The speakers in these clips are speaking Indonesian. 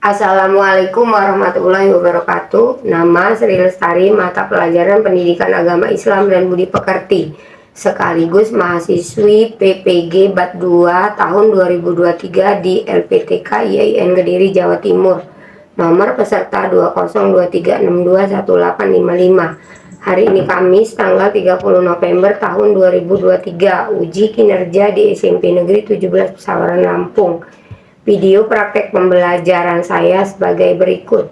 Assalamualaikum warahmatullahi wabarakatuh. Nama Sri Lestari, mata pelajaran Pendidikan Agama Islam dan Budi Pekerti, sekaligus mahasiswi PPG Bat 2 tahun 2023 di LPTK IAIN Kediri, Jawa Timur. Nomor peserta 202362185. Hari ini Kamis tanggal 30 November tahun 2023. Uji kinerja di SMP Negeri 17 Pesawaran, Lampung. Video praktek pembelajaran saya sebagai berikut.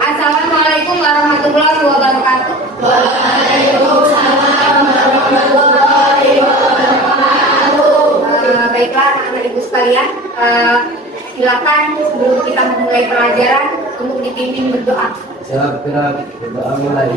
Assalamualaikum warahmatullahi wabarakatuh. Waalaikumsalam warahmatullahi wabarakatuh. Baiklah anak-anak ibu sekalian, silakan sebelum kita memulai pelajaran untuk dipimpin berdoa. Siap, berdoa mulai.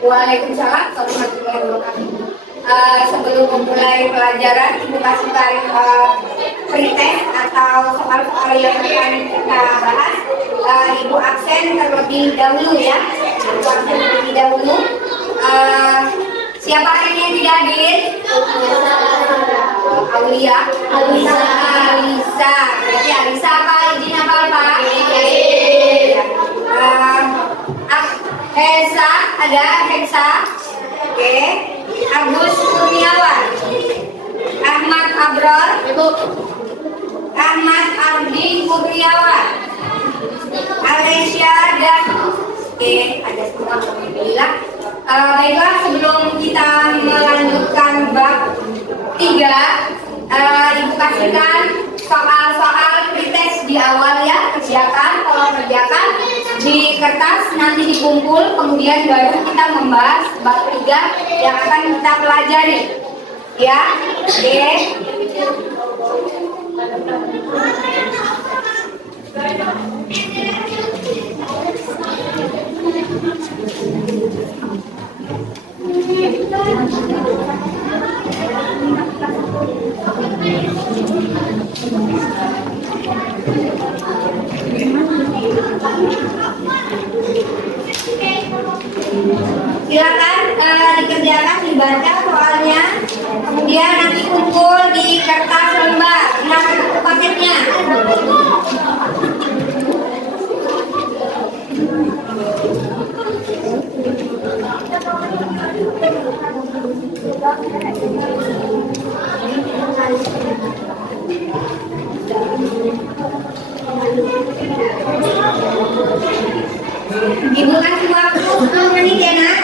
Waalaikumsalam warahmatullahi wabarakatuh. Sebelum memulai pelajaran, Ibu kasih tarik pretest atau soal-soal yang akan kita bahas. Ibu absen terlebih dahulu ya. Ibu absen terlebih dahulu. Siapa hari ini yang tidak hadir? Aulia. Alisa. Berarti Alisa apa? Izin apa Pak? Hesa, ada Hesa. Oke. Agus Kurniawan. Ahmad Abror. Ahmad Ardi Kurniawan. Alesya dan oke, ada semua alhamdulillah. Baiklah, sebelum kita melanjutkan bab 3, Ibu kasihkan soal-soal pretest di awal ya, tolong kerjakan di kertas, nanti dikumpul, kemudian baru kita membahas bab 3 yang akan kita pelajari ya. Oke. Silakan dikerjakan, dibaca soalnya, kemudian nanti kumpul di kertas lembar. Nah, paketnya. Ibu kasih waktu 10 menit ya nak.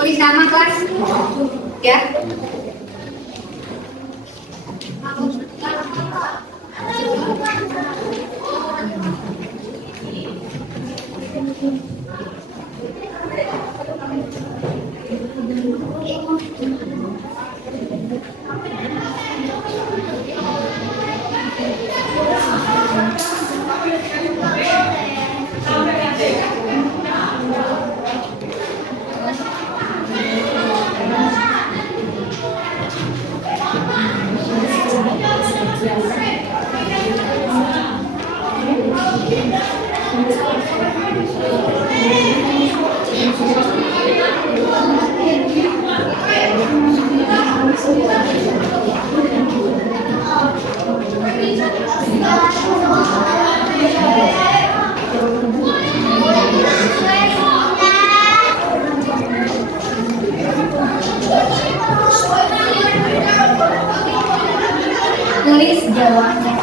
Tulis nama kelas, ya. Tulis jawabannya.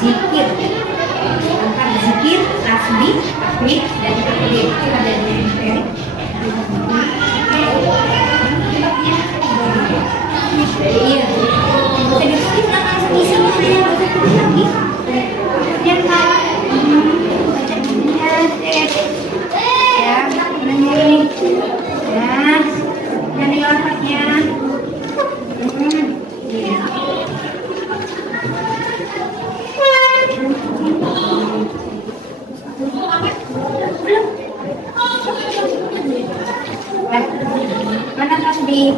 Zikir, zikir, tasbih, tahmid, dan takbir itu ada di materi. Iya, bisa ditulis nggak isinya saya bisa tulis lagi. Ya kak, ya, ini, ya, ini lafaznya. Iya. Mana tasbih?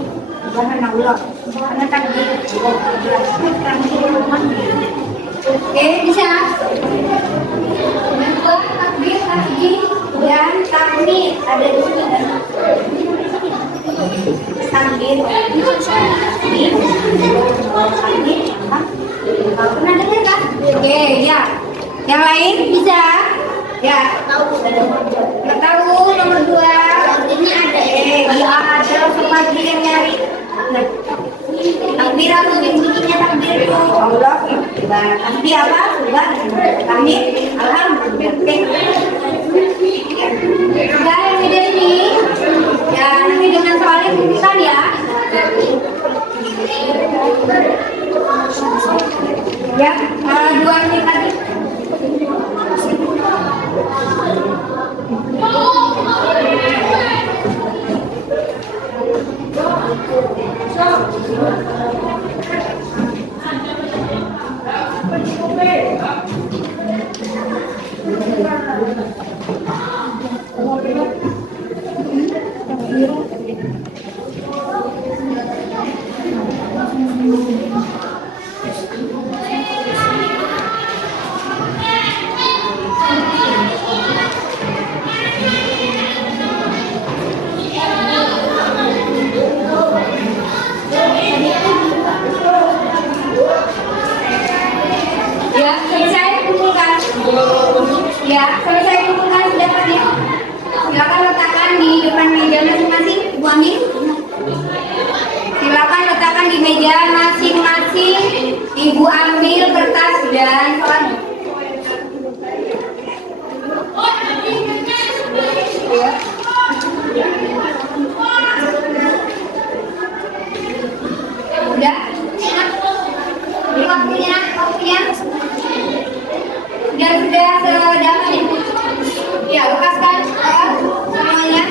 Subhanallah. Mana takbir? Oke, bisa. Takbir, tasbih, dan tahmid ada di sini. Takbir, tahmid, pernah dengar kan? Oke, ya. Yang lain bisa? Ya. Nggak tahu nomor 2. Ini ada. Ya ada sempat yang nyari. Nah, takbir atau bunyinya takbir itu Allah. Takbir apa? Subhan. Tahmid. Alhamdulillah. Ya. Udah. Ini waktunya. Sudah sedapat ini. Ya, lepaskan semuanya.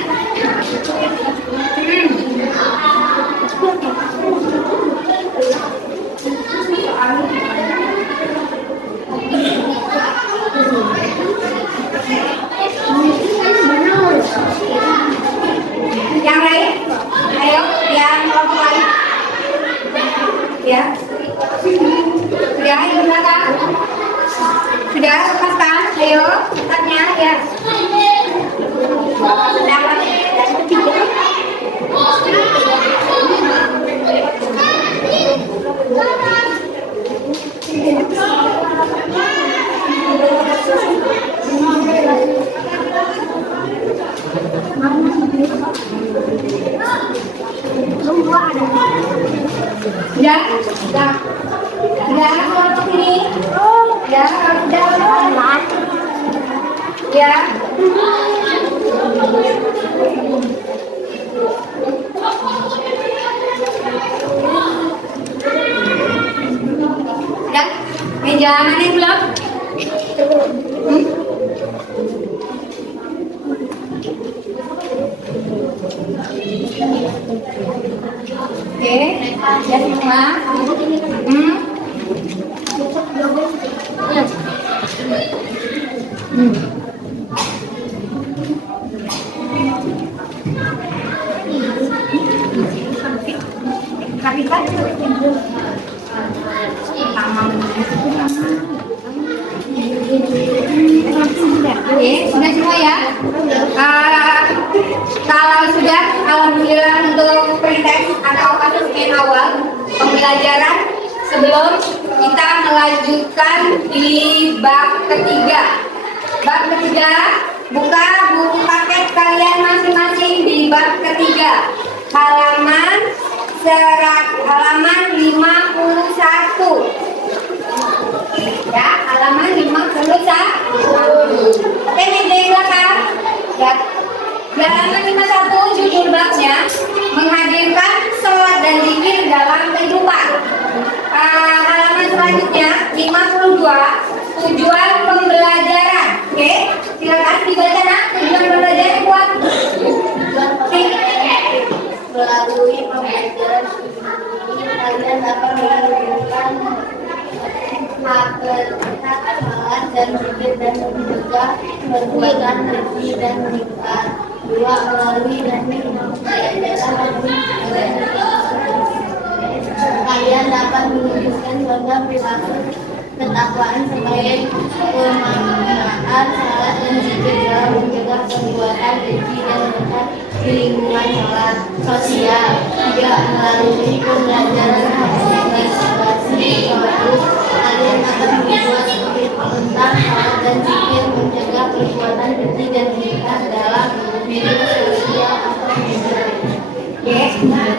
Yang lain, ayo, yang kelompok lain. Ya, sudah di belakang. Sudah lepaskan, ayo, tempatnya ya. Dapat dan ketiga. Ya, kelompok ini. Ya, sudah. Ya. Udah, meja mana yang belum? Oke, ya semua. Oke, sudah semua ya. Kalau sudah, alhamdulillah untuk pretest atau asesmen awal pembelajaran sebelum kita melanjutkan di bab ketiga. Bab ketiga, buka buku paket kalian masing-masing di bab ketiga. Halaman 51. Ya, halaman 51. Oke, meja yang belakang. Ya. Di halaman 51 judul babnya menghadirkan sholat dan zikir dalam kehidupan. Halaman selanjutnya 52 tujuan pembelajaran. Oke, silakan dibaca nak tujuan pembelajaran buat. Melalui pembelajaran ini kalian dapat menunjukkan hak sholat dan zikir dan juga perbuatan keji dan meningkat. Dua, melalui teknik pembelajaran kalian dapat menunjukkan contoh perilaku ketakwaan sebagai pemaknaan sholat dan zikir dalam mencegah perbuatan keji dan meningkat di lingkungan sholat sosial. Tiga, melalui pembelajaran partisipasi suatu kalian dapat membuat skrip tentang sholat dan zikir mencegah perbuatan keji dan meningkat dalam hidup sosial atau hidup. Oke,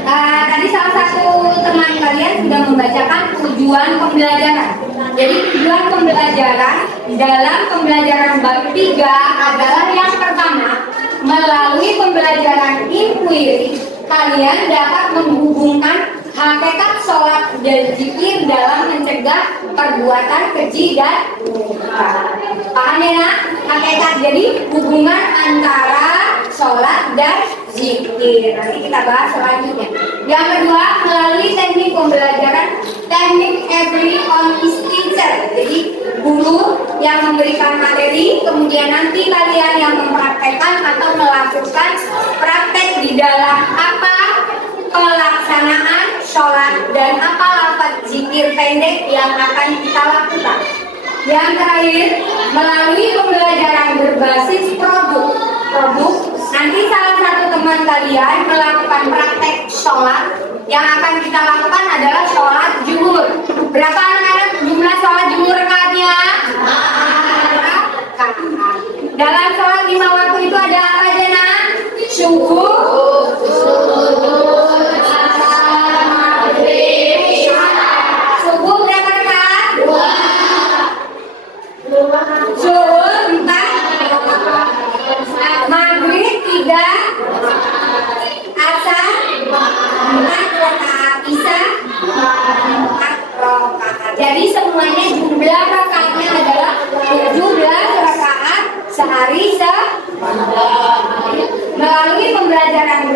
tadi salah satu teman kalian sudah membacakan tujuan pembelajaran. Jadi tujuan pembelajaran dalam pembelajaran bab 3 adalah yang pertama, melalui pembelajaran inquiry kalian dapat menghubungkan hakikat sholat dan zikir dalam mencegah perbuatan keji dan meningkat. Paham ya nak? Hakikat, jadi hubungan antara sholat dan zikir. Nanti kita bahas selanjutnya. Yang kedua, melalui teknik pembelajaran, teknik every on is teacher. Jadi guru yang memberikan materi, kemudian nanti kalian yang mempraktekkan atau melakukan praktek di dalam apa pelaksanaan sholat dan apa lafaz zikir pendek yang akan kita lakukan. Yang terakhir, melalui pembelajaran berbasis produk. Nanti salah satu teman kalian melakukan praktek sholat. Yang akan kita lakukan adalah sholat zuhur. Berapa anak-anak jumlah sholat zuhur rakaatnya? Dalam sholat 5 waktu itu ada apa aja nak? Subuh, subuh berapa rakaat? 2. Zuhur 4. Maghrib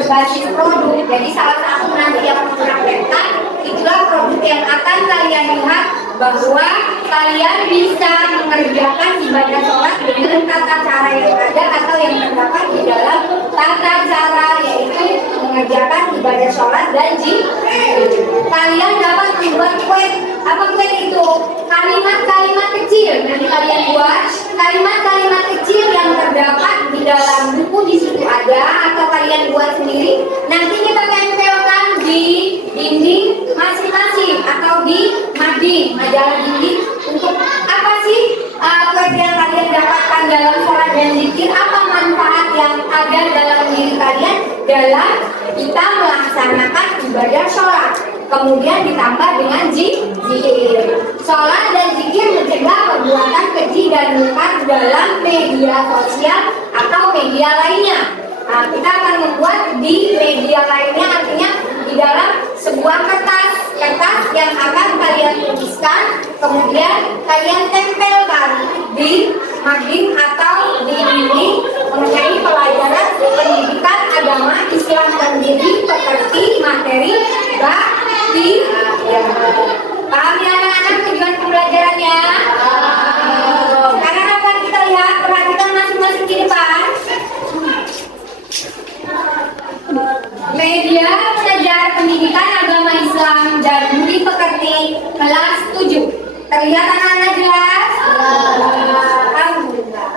berbasis produk. Jadi salah satu nanti yang mempraktekkan itulah produk yang akan kalian lihat bahwa kalian bisa mengerjakan ibadah sholat dengan tata cara yang ada atau yang terdapat di dalam tata cara, yaitu mengerjakan ibadah sholat dan kalian dapat membuat kue. Apa kue itu? Kalimat-kalimat kecil. Nanti kalian buat kalimat-kalimat kecil yang terdapat di dalam buku, di situ ada, atau kalian buat sendiri. Nanti kita tempelkan di dinding masing-masing atau di mading, majalah dinding. Untuk apa sih kue yang kalian dapatkan dalam sholat dan zikir? Apa manfaat yang ada dalam diri kalian dalam kita melaksanakan ibadah sholat? Kemudian ditambah dengan zikir. Sholat dan zikir mencegah perbuatan keji dan munkar dalam media sosial atau media lainnya. Nah, kita akan membuat di media lainnya, artinya di dalam sebuah kertas yang akan kalian tuliskan, kemudian kalian tempelkan di mading atau di dinding mengenai pelajaran pendidikan agama Islam sendiri seperti materi bakti. Paham ya anak-anak tujuan pembelajarannya? Sekarang akan kita lihat, perhatikan masing-masing di depan. Media belajar pendidikan agama Islam dan budi pekerti kelas 7. Terlihat anak-anak jelas? Alhamdulillah.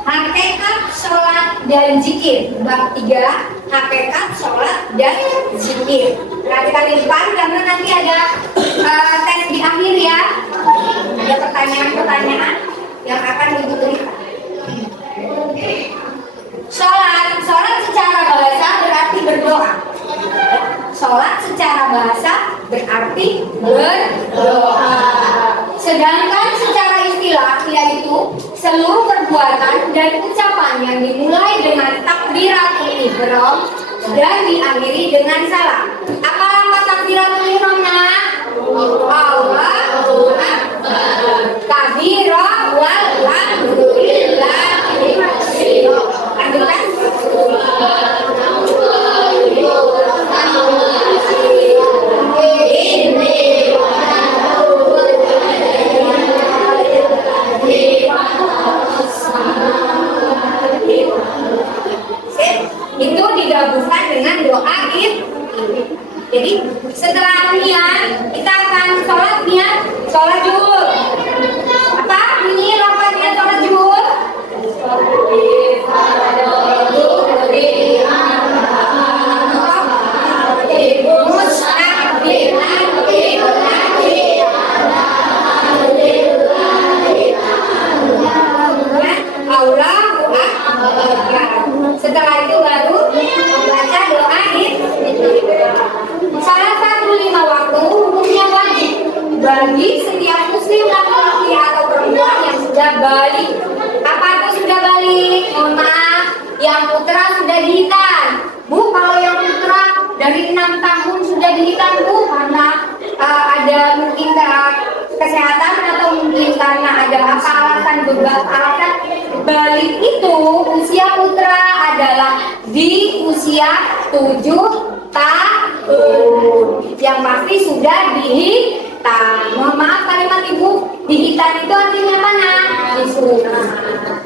Hakikat sholat dan zikir. Bab 3, hakikat sholat dan zikir. Perhatikan di depan karena nanti ada tes di akhir ya. Ada pertanyaan-pertanyaan yang akan ibu berikan. Sholat secara bahasa berarti berdoa. Sholat secara bahasa berarti berdoa. Sedangkan secara istilah yaitu seluruh perbuatan dan ucapan yang dimulai dengan takbiratul ihram dan diakhiri dengan salam. Apa lafaz takbiratul ihramnya? Allahu Akbar, kabira walhamdulillah. Lanjutkan. Itu digabungkan dengan doa id. Jadi setelah niat kita akan sholat zuhur. Apa bunyi lafaz niat sholat zuhur? Setelah itu baru membaca doa id. Salah satu 5 waktu hukumnya wajib bagi setiap muslim laki-laki atau perempuan yang sudah balik. Apa itu sudah balik? Mohon maaf, yang putra sudah dihitan. Bu, kalau yang putra dari 6 tahun sudah dihitan Bu, karena ada mungkin kesehatan atau mungkin karena ada apa alasan, beberapa alasan balik itu usia putra adalah di usia 7 tahun. Yang pasti sudah dihitan. Mohon maaf kalimat ibu, dihitan itu artinya mana? Disunat.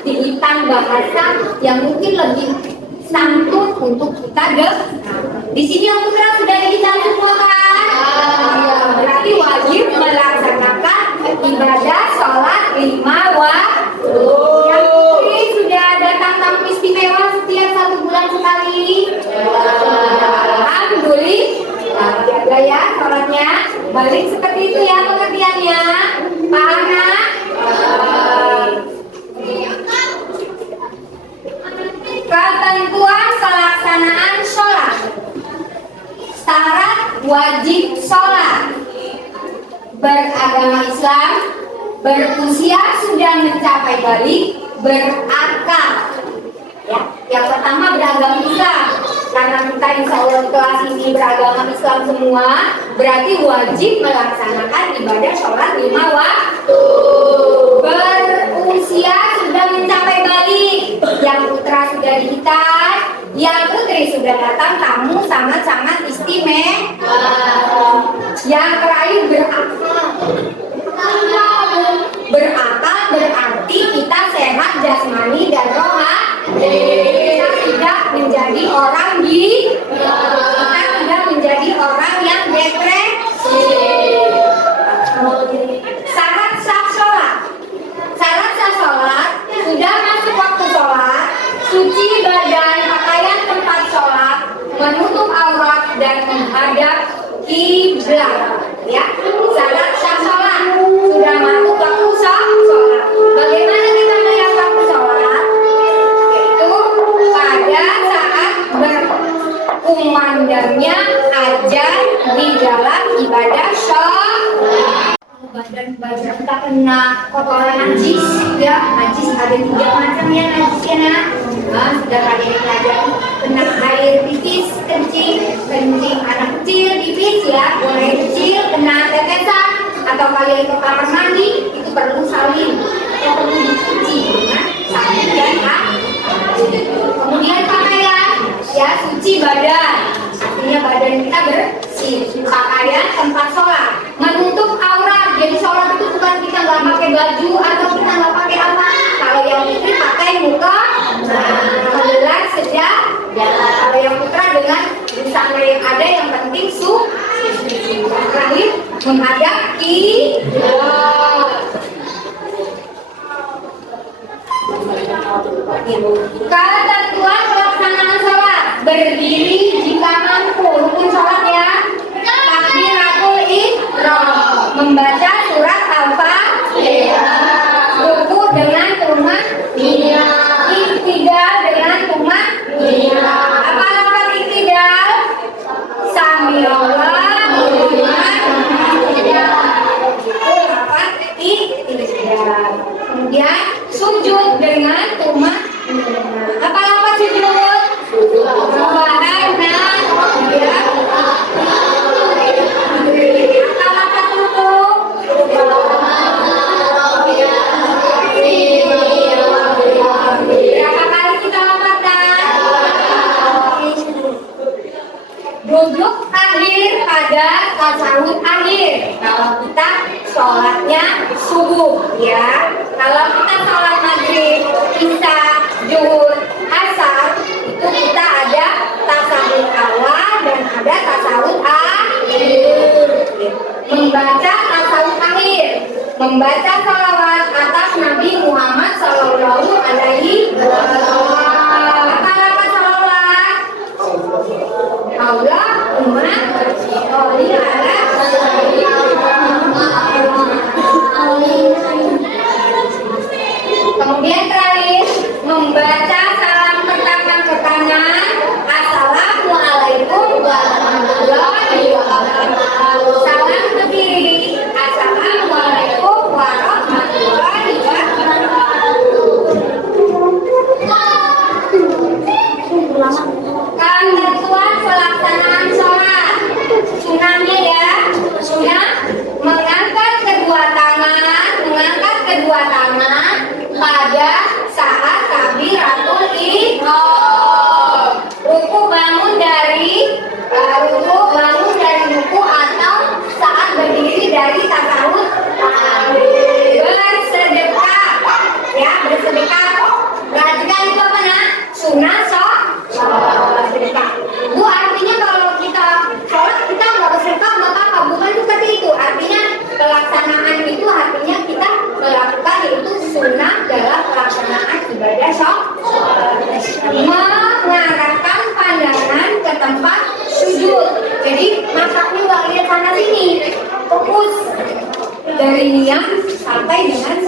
Dihitan bahasa yang mungkin lebih santun untuk kita dengar. Di sini yang putra sudah dihitan semua kan? Berarti wajib melaksanakan ibadah sholat 5 waktu. Yang putri sudah datang tamu istimewa setiap 1 bulan sekali. Alhamdulillah. Jaga ya sholatnya. Balik seperti itu ya pengertiannya. Paham ya? Ketentuan pelaksanaan sholat. Syarat wajib sholat. Beragama Islam, berusia sudah mencapai balik, berakal. Ya, yang pertama beragama Islam. Karena kita insya Allah kelas ini beragama Islam semua, berarti wajib melaksanakan ibadah sholat 5 waktu. kena kotoran najis, ya najis ada 3 macam ya najisnya. Nah, sudah kalian pelajari kena air pipis, kencing anak kecil pipis ya, mulai kecil kena tetesan atau kalian ke kamar mandi itu perlu salin atau perlu dicuci dengan sabun dan air. Kemudian pakaian ya suci badan, artinya badan kita bersih. Pakaian tempat sholat menutup aurat, jadi sholat itu bukan kita nggak pakai baju atau kita nggak pakai apa. Kalau yang putri pakai muka mengelar sejak jalan. Kalau yang putra dengan busana yang ada, yang penting terakhir menghadap kiblat. Ketentuan pelaksanaan sholat: berdiri jika mampu, rukun sholat ya. Takbiratul ihram, membaca surat Al-Fatihah. Ruku dengan tumaninah, iktidal dengan tumaninah. Apa lafaz iktidal? Sami'allahu liman hamidah. Itu lafaz iktidal. Kemudian sujud dengan tumaninah. Apa lafaz sujud? Subhanallah. Duduk akhir pada tasawuf akhir kalau kita sholatnya subuh ya. Kalau kita sholat maghrib, isya, zuhur, asar itu kita ada tasawuf awal dan ada tasawuf akhir. Membaca tasawuf akhir, membaca sholawat atas Nabi Muhammad Sallallahu Alaihi Wasallam. Apa lafaz sholawat? Allahumma sholli ala Kemudian terakhir membaca salam pertama ke kanan, assalamualaikum warahmatullahi wabarakatuh. Salam ke kiri, assalamualaikum warahmatullahi wabarakatuh. Ketentuan pelaksanaan sholat. Sunahnya ya, sunah mengangkat kedua tangan pada saat takbiratul ihram. Ruku bangun dari ruku atau saat berdiri dari tasawuf. Bersedekah ya, bersedekah. Perhatikan itu apa nak? Sunah sedekah. Bu, artinya kalau kita sholat kita nggak bersedekah nggak apa-apa, bukan seperti itu. Artinya pelaksanaan itu artinya kita melakukan itu sunnah dalam pelaksanaan ibadah sholat. Mengarahkan pandangan ke tempat sujud. Jadi masaknya nggak lihat sana sini, fokus dari niat sampai dengan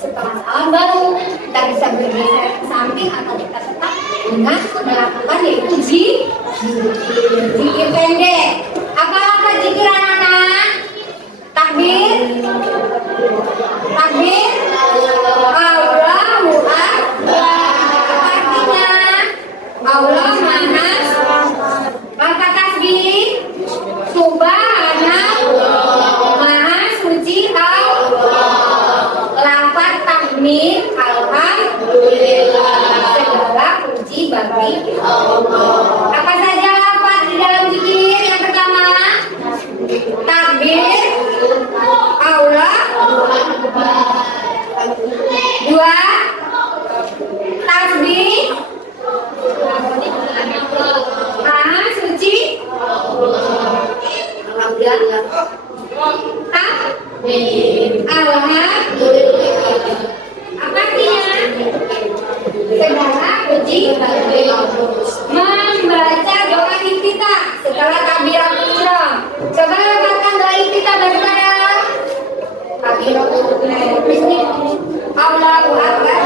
setelah salam baru kita bisa bergeser ke samping atau kita tetap dengan melakukan yaitu zikir pendek. Apa zikir anak-anak? Takbir, Allahu Akbar. Artinya Allah Maha tasbih, Subhanallah, Maha suci Allah. Lafaz takbir, alhamdulillah, segala puji bagi Allah. Apa saja lafaz di dalam zikir? Yang pertama takbir, Allah, dua tasbih, Maha suci alhamdulillah, apa artinya? Segala puji bagi Allah. Membaca doa iftitah setelah takbiratul ihram. Coba katakan doa iftitah bareng-bareng. Takbiratul ihram. Allahu Akbar.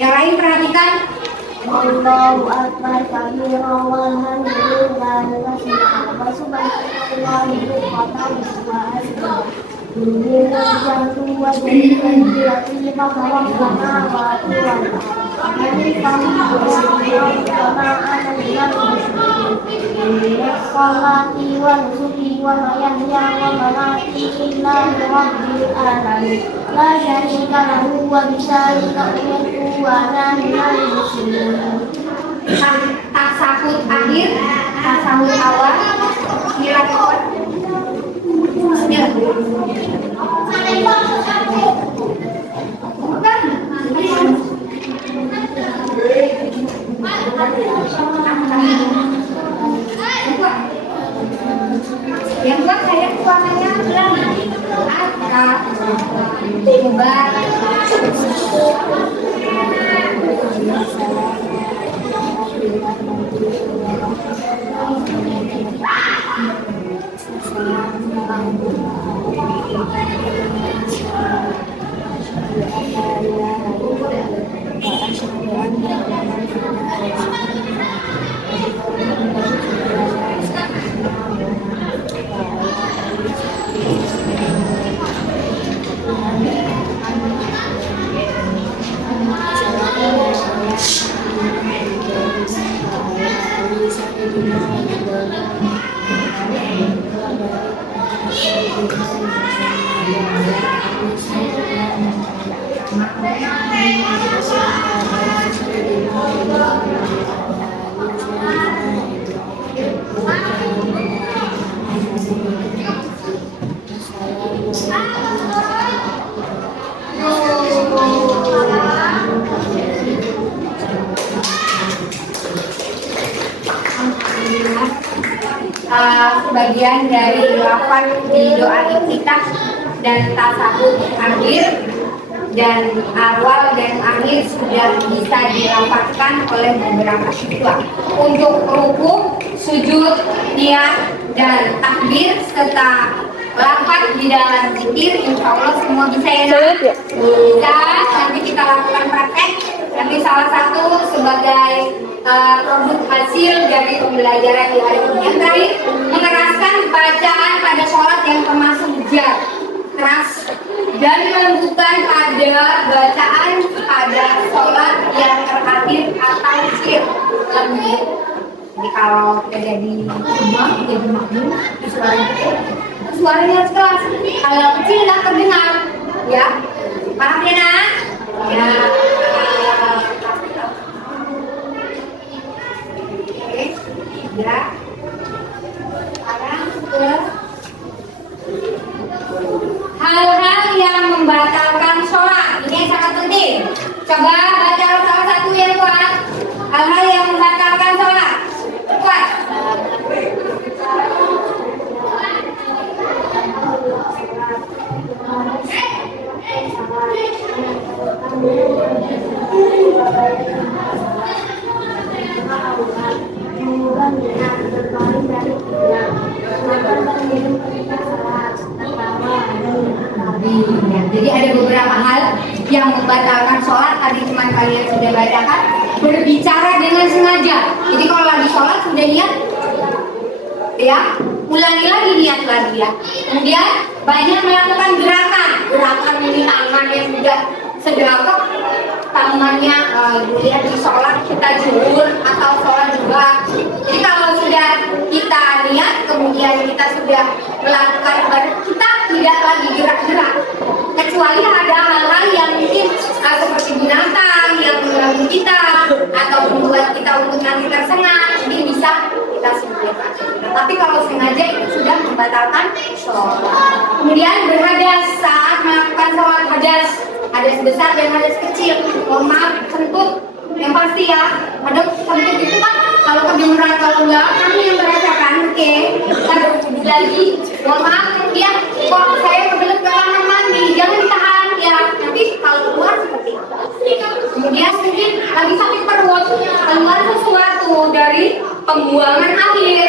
Yang lain perhatikan. Allahu Akbar kabira walhamdulillah wa subhanallahi wa ta'ala Tasahud akhir, tasahud awal, silakan. Yang buat saya suaranya sebagian dari lafaz di doa iftitah dan tasawuf akhir dan awal dan akhir sudah bisa dilafazkan oleh beberapa siswa. Untuk rukuk, sujud, niat, dan takbir serta lafaz di dalam zikir, insya Allah semua bisa ya. Bisa, nanti kita lakukan praktek. Nanti salah satu sebagai produk hasil dari pembelajaran di hari ini. Yang terakhir, mengeraskan bacaan pada sholat yang termasuk jar, keras, dan melembutkan pada bacaan pada sholat yang terakhir atau sir. Lembut. Jadi kalau kita jadi imam, jadi makmum, suaranya harus keras. Kalau kecil nggak terdengar, ya. Paham ya, Nak? Ya. Ya. Sekarang ke hal-hal yang membatalkan sholat. Ini yang sangat penting. Coba baca salah satu yang kuat. Hal-hal yang membatalkan sholat. Kuat. Jadi ada beberapa hal yang membatalkan sholat. Tadi teman kalian sudah bacakan. Berbicara dengan sengaja. Jadi kalau lagi sholat sudah niat, ya ulangi lagi, niat lagi ya. Kemudian banyak melakukan gerakan ini tangan yang sudah sedekap, tangannya dilihat di sholat kita jujur atau sholat juga. Jadi kalau sudah kita niat, kemudian kita sudah melakukan ibadah, kita tidak lagi gerak-gerak. Kecuali ada hal-hal yang mungkin seperti binatang yang mengganggu kita atau membuat kita untuk nanti tersengat, jadi bisa kita singkirkan. Tapi kalau sengaja itu sudah membatalkan sholat. Kemudian berhadas saat melakukan sholat, hadas besar dan hadas kecil. Mohon maaf, kentut yang pasti ya. Ada kentut itu kan kalau kedengeran, kalau enggak kami yang merasakan. Oke, kita berwudu lagi. Mohon maaf, kemudian kok saya kebelet ke kamar mandi, jangan ditahan ya. Nanti kalau keluar seperti itu. Kemudian mungkin lagi sakit perut, keluar sesuatu dari pembuangan akhir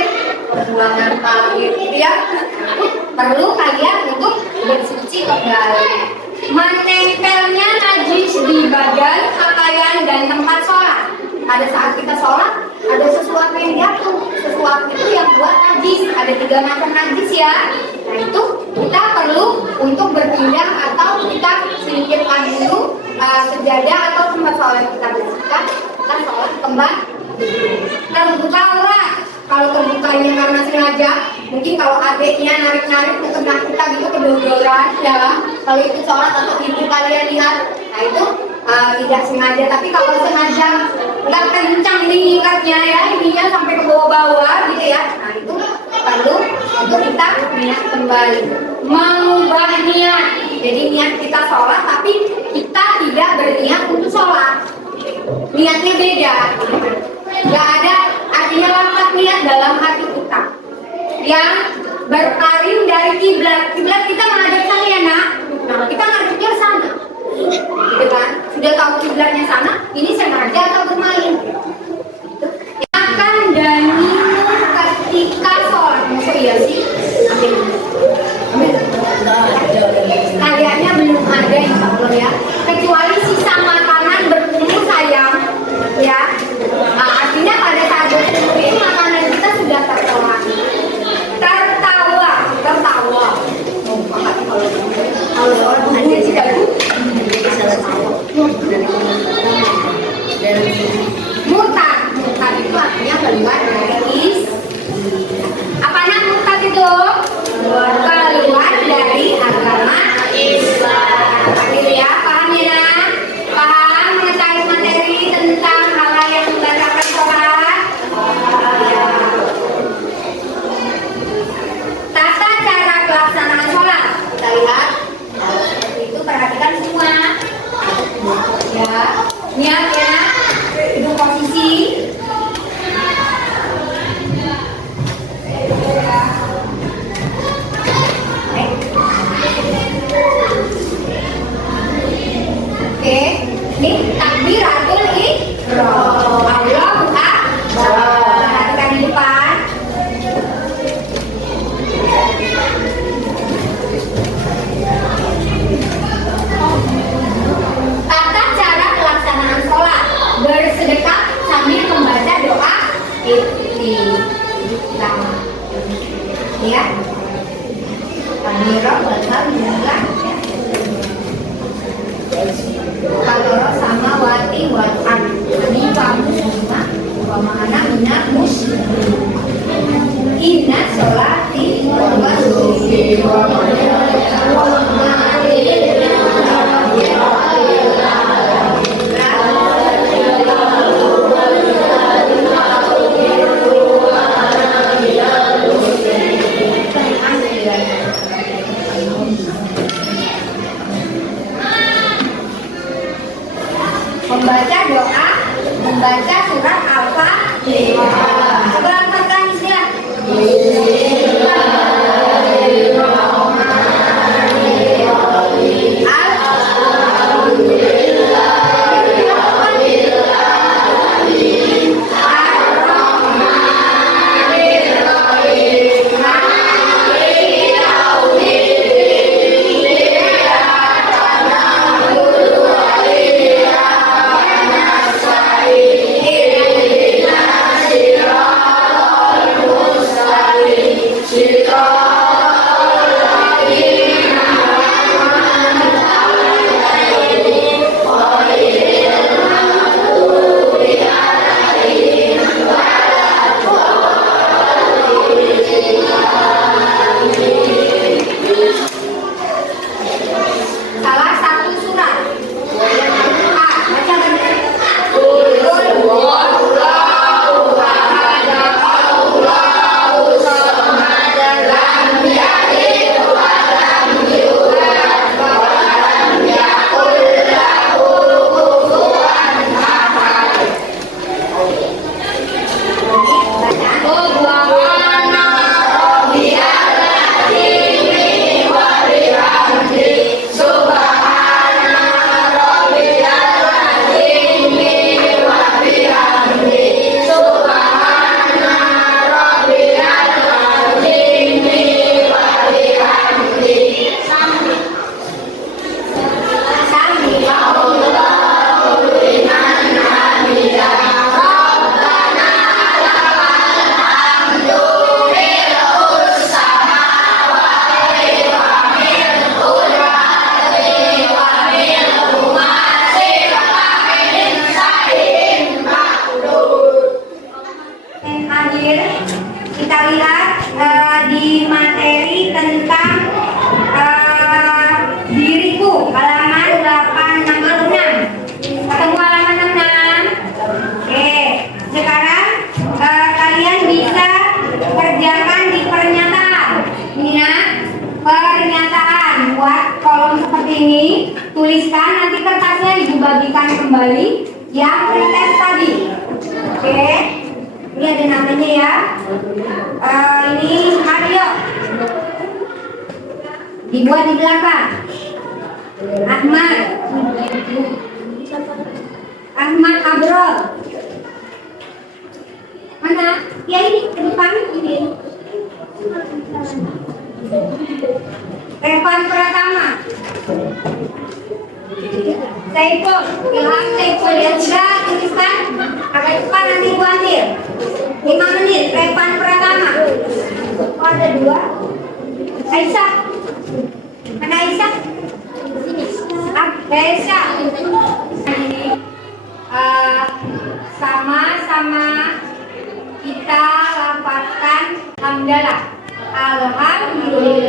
gitu ya. Perlu kalian untuk bersuci kembali. yang jatuh, sesuatu itu yang buat najis. Ada 3 macam najis ya. Nah itu kita perlu untuk berpindah atau kita singkirkan dulu sejadah atau tempat sholat kita bersihkan. Kita sholat kembali. Terbuka aurat. Kalau terbukanya karena sengaja, mungkin kalau adiknya narik-narik ke kena kita gitu kedodoran ya. Kalau itu sholat atau ibu kalian lihat, nah itu tidak sengaja. Tapi kalau sengaja nggak kencang ini ikatnya ya, ininya sampai ke bawah-bawah gitu ya. Nah itu perlu untuk kita niat kembali, mengubah niat. Jadi niat kita sholat, tapi kita tidak berniat untuk sholat. Niatnya beda. Nggak ada artinya lafaz niat dalam hati kita yang berpaling dari kiblat. Kiblat kita menghadap sana ya nak. Nah, kita ngadepnya sana, gitu kan? Sudah tahu kiblatnya sana. Ini sengaja atau bermain? Makan dan minum ketika sholat. Maksud iya sih? Ambil. Kayaknya belum ada insya Allah ya. Kecuali sisa makanan berkumpul sayang, ya. Nah, artinya pada saat berkumpul ini makanan kita sudah tertawa. Kalau seorang hadir tidak menjadi salah satu dari murtad. Murtad itu artinya keluar dari apa nak murtad itu? Keluar dari agama Islam. Hadir ya, paham ya nak? Paham mengetahui materi tentang hal yang membatalkan sholat? Ya. Tata cara pelaksanaan sholat. Kita lihat. Seperti itu, perhatikan semua ya, niatnya duduk posisi, oke, ini takbiratul ihram. Allahu Akbar. Perhatikan di depan. Tata cara pelaksanaan sholat, bersedekah sambil membaca doa istiftah. Ya, Kamiro alhamdulillah. Kamiro sama wati watan. Ini kamu semua, pemahana minat muslim. Inna sholati wa nusuki wa membaca doa, membaca surat Al-Fatihah. Coba lafazkan istilah. buat kolom seperti ini, tuliskan, nanti kertasnya ibu bagikan kembali yang pretest tadi. Oke, ini ada namanya ya. Ini Mario, dibuat di belakang. Ahmad Abrol. Mana? Ya ini ke depan ini. Evan Pratama. Saiful, Ilham Saiful, ya sudah tuliskan agak cepat nanti ibu ambil. 5 menit. Evan Pratama. Oh, ada 2. Aisyah. Mana Aisyah? Aisyah. Ini sama-sama kita lafazkan hamdalah. Alhamdulillah.